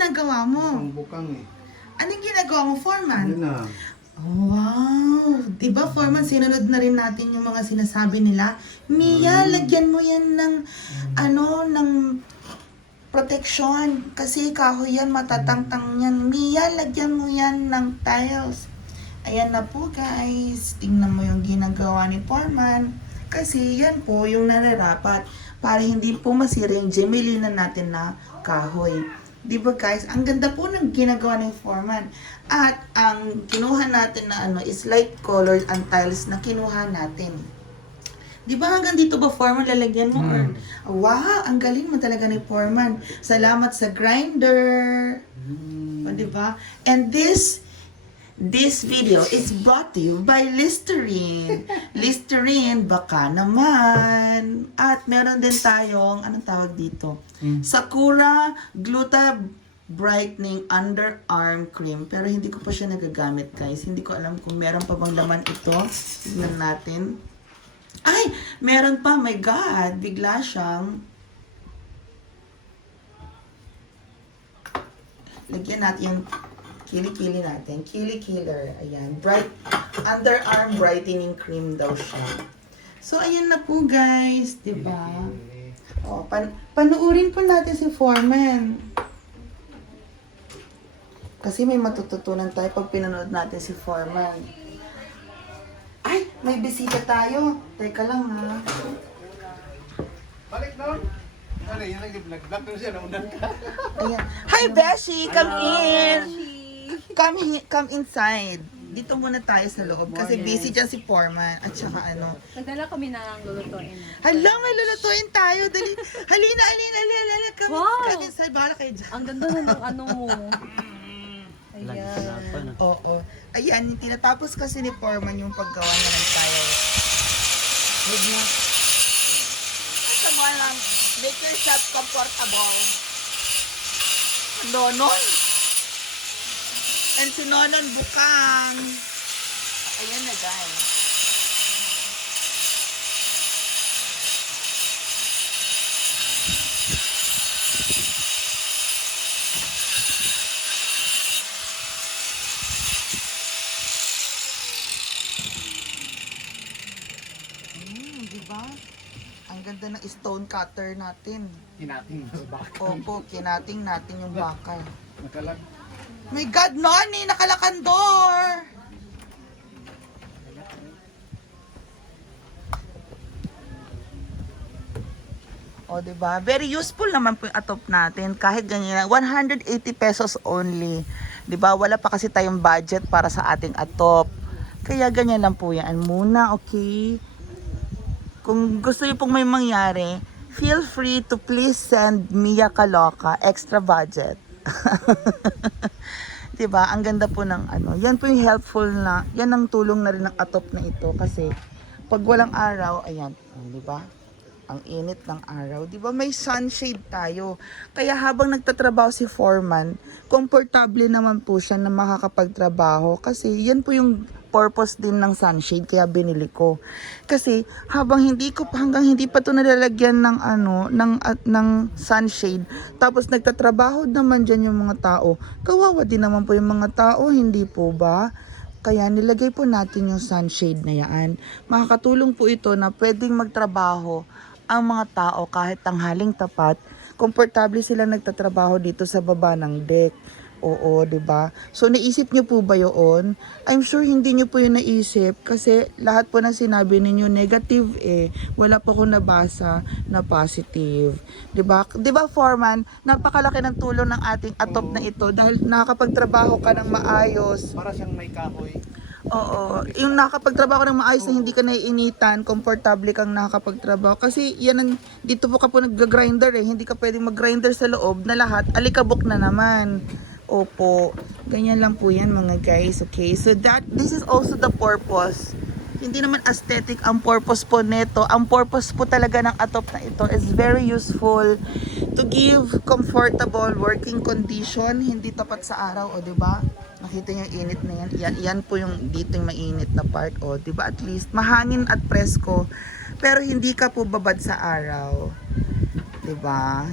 ginagawa mo? Bukang eh. Anong ginagawa mo, Foreman? Yun na. Oh, wow! Diba, Foreman, sinunod na rin natin yung mga sinasabi nila. Mia, lagyan mo yan ng, ng protection. Kasi kahoy yan, matatangtang yan. Mia, lagyan mo yan ng tiles. Ayan na po, guys. Tingnan mo yung ginagawa ni Foreman. Kasi yan po yung nararapat para hindi po masira yung gemili na natin na kahoy. Diba guys, ang ganda po ng ginagawa ng Foreman. At ang kinuha natin na is light colored ang tiles na kinuha natin. Diba hanggang dito ba Foreman lalagyan mo? Wow, ang galing mo talaga ni Foreman. Salamat sa grinder. O, diba? And this video is brought to you by Listerine. Listerine, baka naman. At meron din tayong, anong tawag dito? Sakura Gluta Brightening Underarm Cream. Pero hindi ko pa siya nagagamit, guys. Hindi ko alam kung meron pa bang laman ito. Tignan natin. Ay! Meron pa! My God! Bigla siyang lagyan natin yung kili-kili natin. Kili-killer. Ayan. Underarm brightening cream daw siya. So, ayan na po, guys. Diba? O, panuurin po natin si Foreman. Kasi may matututunan tayo pag pinanood natin si Foreman. Ay! May bisita tayo. Teka lang, ha. Balik na. Ano yun, nag-vlog na siya. Naundan ka. Ayan. Hi, Beshi! Come in! Come inside. Dito muna tayo sa loob kasi busy dyan si Foreman at saka Nagdala kami ng lulutuin. Hala, may lulutuin tayo. Dali. Halina. Come, Wow! come inside. Bahala kayo dyan. Ang ganda na ng ano mo. Ayan. Oo. Ayan, tinatapos kasi ni Foreman yung paggawa niya ng tiles. Huwag na. Come on lang. Make yourself comfortable. Nonon. And si Nonon bukang. Ayan na, guys. Diba? Ang ganda ng stone cutter natin. Kinating na bakal. Opo, kinating natin yung bakal. Nakalag. My God, Noni! Nakalakan door! O, diba? Very useful naman po yung atop natin. Kahit ganyan, 180 pesos only. Diba? Wala pa kasi tayong budget para sa ating atop. Kaya ganyan lang po yan muna, okay? Kung gusto niyo pong may mangyari, feel free to please send Mia Kaloka extra budget. Diba? Ang ganda po ng yan po yung helpful na, yan ang tulong na rin ng atop na ito kasi pag walang araw, ayan, diba? Ang init ng araw, diba? May sunshade tayo. Kaya habang nagtatrabaho si Foreman, komportable naman po siya na makakapagtrabaho kasi yan po yung purpose din ng sunshade kaya binili ko. Kasi hanggang hindi pa to nalalagyan ng ng sunshade, tapos nagtatrabaho naman diyan yung mga tao. Kawawa din naman po yung mga tao, hindi po ba? Kaya nilagay po natin yung sunshade na yan. Makakatulong po ito na pwedeng magtrabaho ang mga tao kahit tanghaling tapat. Komportable sila nagtatrabaho dito sa baba ng deck. Oo, 'di ba? So naisip niyo po ba 'yon? I'm sure hindi niyo po 'yun naisip kasi lahat po ng sinabi ninyo negative Wala po akong nabasa na positive. 'Di ba? 'Di ba, Foreman? Napakalaki ng tulong ng ating atop na ito dahil nakakapagtrabaho ka ng maayos. Para siyang may kahoy. Oo, yung nakakapagtrabaho ng maayos na hindi ka naiinitan, komportable kang nakakapagtrabaho. Kasi yan dito po ka po nag-grinder hindi ka pwedeng mag-grinder sa loob na lahat, alikabok na naman. Opo, ganyan lang po yan mga guys, okay? So this is also the purpose. Hindi naman aesthetic ang purpose po nito. Ang purpose po talaga ng atop na ito is very useful to give comfortable working condition, hindi tapat sa araw, o 'di ba? Nakita niyo yung init na yan. Yan po yung dito yung mainit na part, o 'di ba? At least mahangin at presko, pero hindi ka po babad sa araw. 'Di 'Diba?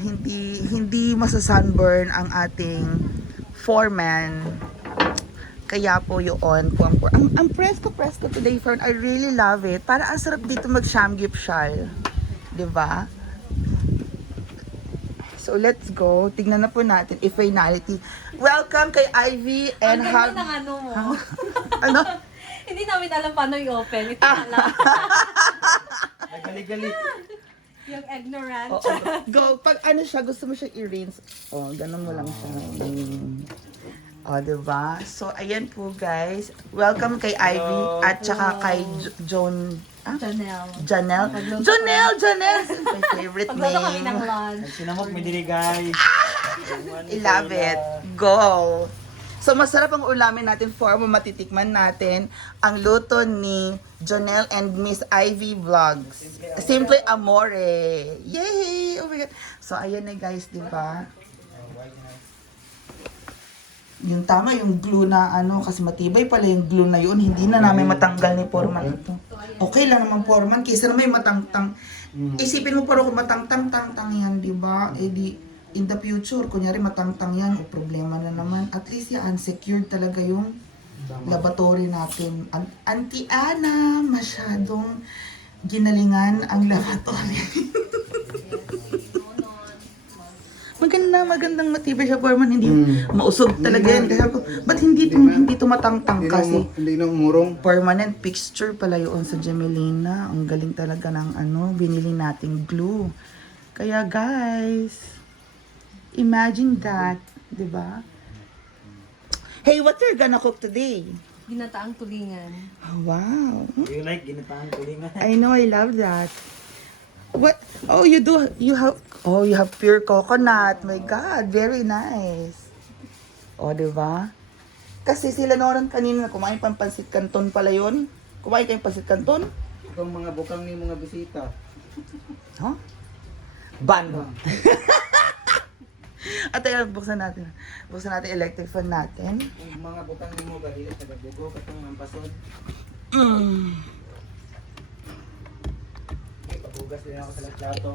Hindi masa-sunburn ang ating foreman. Kaya po yun po ang presko today, Fern. I really love it. Para ang sarap dito mag-shamgyupsal. 'Di ba? So let's go. Tignan na po natin if finality. Welcome kay Ivy and Ang hug. ganda ng ano mo. Ano? Hindi namin alam paano i-open. Ito na lang. Nagalit-galit. Yung ignorant. Oo. Go. Pag ano siya, gusto mo siya i-rinse. Oh, ganun mo lang siya. Oh, diba? So, ayan po guys. Welcome kay Ivy Hello. at saka kay Joan. Janelle. Janelle. Pagluto Janelle! This is my favorite Pagluto kami ng name. lunch. Sinamot mo dili guys. I love it. Go! So, masarap ang ulamin natin for matitikman natin ang luto ni Janelle and Miss Ivy Vlogs. Simple Amore. Yay! Oh my God. So, ayan na guys, di ba? Yung tama, yung glue na ano, kasi matibay pala yung glue na yun. Hindi na namin matanggal ni Foreman ito. Okay lang naman Foreman, kaysa na may matangtang. Isipin mo pero kung matangtang-tangtang yan, di ba? Eh di, in the future, kunyari matangtang yan, o problema na naman. At least yan, secured talaga yung laboratory natin. Auntie Ana, masyadong ginalingan ang laboratory. Magandang matibay siya, Foreman. Hindi mausog talaga yan. Kaya ako, ba't hindi to matangtang kasi? Hindi na umurong. Permanent fixture pala yun sa Gemelina. Ang galing talaga ng ano, binili nating glue. Kaya guys, imagine that, di ba? Hey, what you're gonna cook today? Ginataang tulingan. Oh, wow. You like ginataang tulingan? I know, I love that. What? Oh, you have pure coconut. My God, very nice. Oh, di ba? Kasi sila noon kanina kumain pang pansit canton pala yun. Kumain kayong pansit canton? Itong mga bukang ni mga bisita. Huh? Ban. At teka, buksan natin electric fan natin. Yung mga bukang ni mo galit sa gabugo katong mampasod. Pabugas din ako sa plato.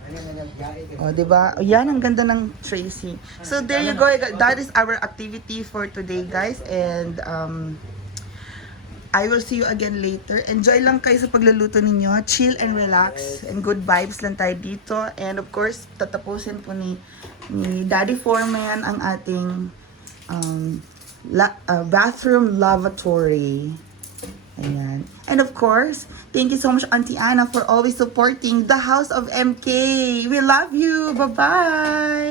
Ano na naggae kay. Oh, 'di ba? Yan ang ganda ng Tracy. So there you go. That is our activity for today, guys. And I will see you again later. Enjoy lang kayo sa pagluluto ninyo. Chill and relax. And good vibes lang tayo dito. And of course, tatapusin po ni Daddy Foreman ang ating bathroom lavatory. Ayan. And of course, thank you so much, Auntie Ana, for always supporting the House of MK. We love you. Bye-bye.